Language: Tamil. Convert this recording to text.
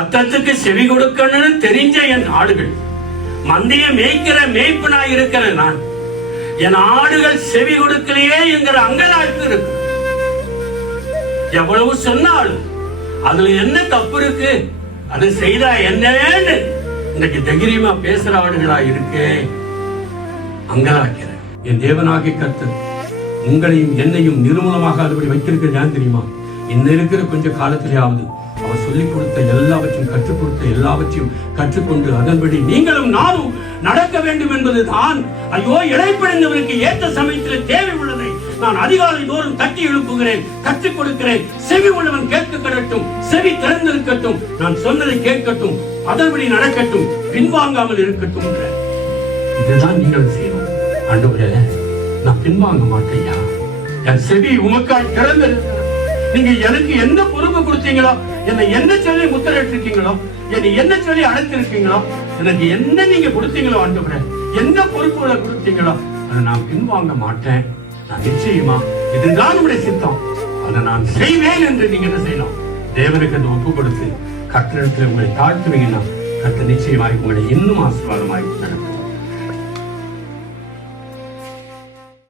சத்தத்துக்கு செவி கொடுக்கணும்னு தெரிஞ்ச என் ஆடுகள், மந்தைய மேய்க்கிற மேய்ப்பனாய் இருக்கிற நான், என் ஆடுகள் செவி கொடுக்கலையே என்கிற அங்கலாய்ப்பு இருக்கு. எவ்வளவு சொன்னாலும் அதுல என்ன தப்பு இருக்கு, அது செய்தா என்னன்னு இன்னைக்கு தைரியமா பேசுற ஆடுகளா இருக்கு. அங்கலாய்க்கிற என் தேவனாகிய கர்த்தர் உங்களையும் என்னையும் நிர்மூலமாக அதுபடி வைத்திருக்கிறது ஏன் தெரியுமா? இன்னும் இருக்கிற கொஞ்ச காலத்திலேயாவது அவர் சொல்லிக் கொடுத்த எல்லாவற்றையும், கற்றுக் கொடுத்த எல்லாவற்றையும் கற்றுக்கொண்டு அதன்படி நீங்களும் நானும் நடக்க வேண்டும் என்பதுதான். ஐயோ, இளைப்படைந்தவருக்கு ஏற்ற சமயத்தில் தேவை உள்ளதை நான் அதிகாலை தோறும் தட்டி எழுப்புகிறேன், கற்றுக் கொடுக்கிறேன். செவி உள்ளவன் கேட்க கடட்டும், செவி திறந்திருக்கட்டும், நான் சொன்னதை கேட்கட்டும், அதன்படி நடக்கட்டும், பின்வாங்காமல் இருக்கட்டும். இதுதான் நீங்கள் செய்யணும். ஆண்டவரே, நான் பின்வாங்க மாட்டேயா, என் செவி உமக்காய் திறந்திருக்கிறது. நீங்க எனக்கு என்ன பொறுப்பு கொடுத்தீங்களோ, என்னை என்ன சொல்லி முத்திரையிட்டிருக்கீங்களோ, என்னை என்ன சொல்லி அழைத்திருக்கீங்களோ, எனக்கு என்ன நீங்க கொடுத்தீங்களோ ஆண்டவரே, என்ன பொறுப்புகளை கொடுத்தீங்களோ அதை நான் பின்வாங்க மாட்டேன். நான் நிச்சயமா இதுதான் உங்களுடைய சித்தம், அதை நான் செய்வேன் என்று நீங்க என்ன செய்யணும்? தேவனுக்கு அந்த ஒப்பு கொடுத்து கர்த்தரிடத்தில் உங்களை தாழ்த்துவீங்கன்னா கர்த்தர் நிச்சயமாய் உங்களை இன்னும் ஆசீர்வாதமாய் நடக்கும்.